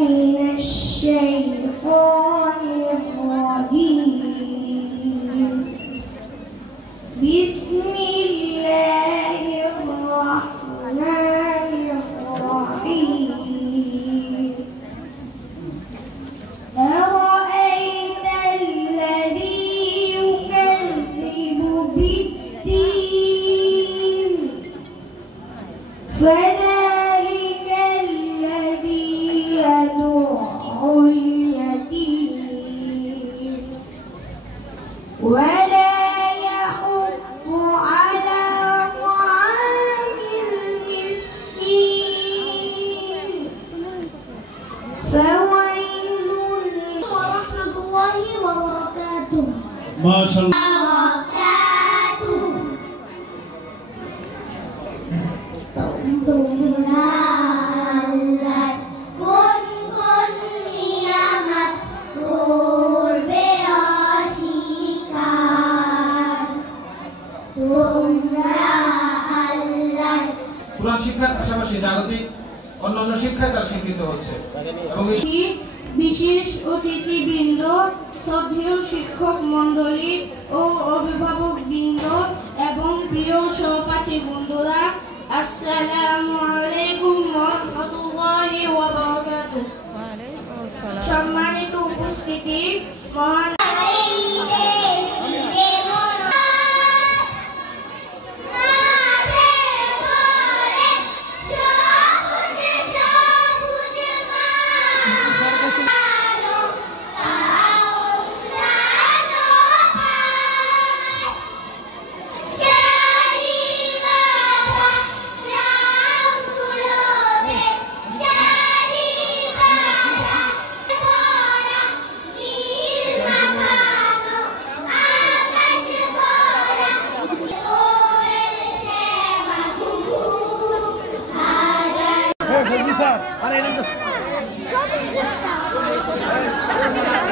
من الشيطان الرجيم بسم الله الرحمن الرحيم أرأيت الذي يكذب بالدين فذلك الذي يدع اليتيم ولا يحض على طعام المسكين فويل ورحمة الله وبركاته. ما شاء الله. কোরআন শিক্ষার পাশাপাশি জাগতিক অন্যান্য শিক্ষায় তারা শিক্ষিত হচ্ছে এবং বিশেষ অতিথিবৃন্দ, শ্রদ্ধেয় শিক্ষক মণ্ডলী ও অভিভাবক বৃন্দ এবং প্রিয় সহপাঠী বন্ধুরা, আসসালামু আলাইকুম ওয়া রাহমাতুল্লাহি ওয়া বারাকাতুহু। সম্মানিত উপস্থিতি, মহান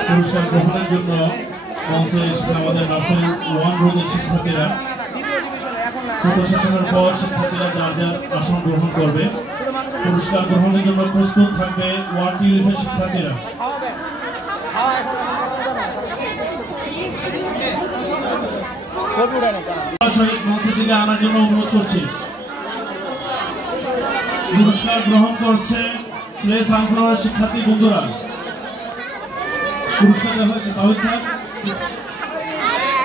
পুরস্কার গ্রহণের জন্য মঞ্চে এসেছে আমাদের নার্সারি 1 রোজের শিক্ষার্থীরা। ফটো সেশনের পর শিক্ষার্থীরা যার যার আসন গ্রহণ করবে। পুরস্কার গ্রহণের জন্য প্রস্তুত থাকবে 1 টিউলিপের শিক্ষার্থীরা। শহীদ মঞ্চের দিকে আনার জন্য অনুরোধ করছি। পুরস্কার গ্রহণ করছে প্লে সানফ্লাওয়ার শিক্ষার্থী বন্ধুরা। পুরস্কার দেওয়া হয়েছে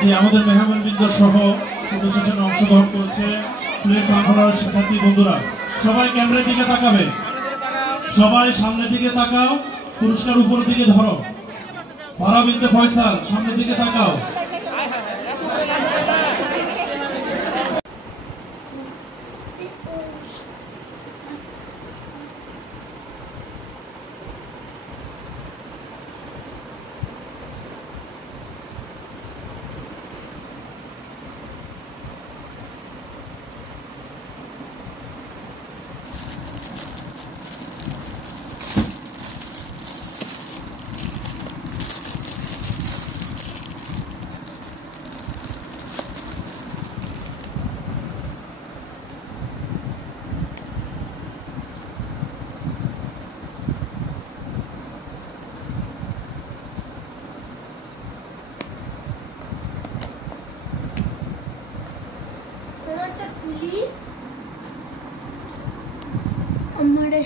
যে আমাদের মেহমান বৃন্দ সহ ফটো সেশনে অংশগ্রহণ করছে প্লে সানফ্লাওয়ার শিক্ষার্থী বন্ধুরা। সবাই ক্যামেরার দিকে তাকাবে, সবাই সামনের দিকে তাকাও, পুরস্কার উপরের দিকে ধরো। ফারা বিনতে ফয়সাল, সামনের দিকে তাকাও। আমরা